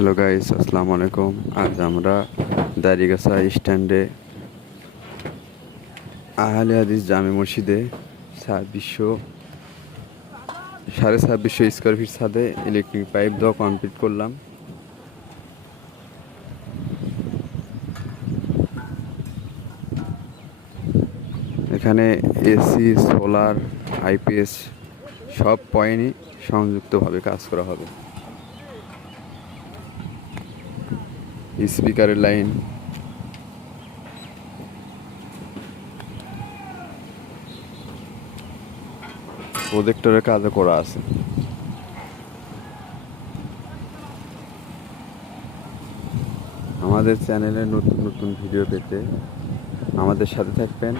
Hello guys, আসসালামু আলাইকুম। আজ আমরা দাড়িগাছা স্ট্যান্ডে আহলে হাদিস জামে মসজিদে 2600 ছাদে ইলেকট্রিক পাইপ দেওয়া কমপ্লিট করলাম। এখানে এসি, সোলার, আইপিএস সব পয়েন্টই সংযুক্তভাবে কাজ করা হবে। স্পিকারের লাইন, প্রজেক্টরের কাজও করা আছে। আমাদের চ্যানেলে নতুন নতুন ভিডিও পেতে আমাদের সাথে থাকবেন।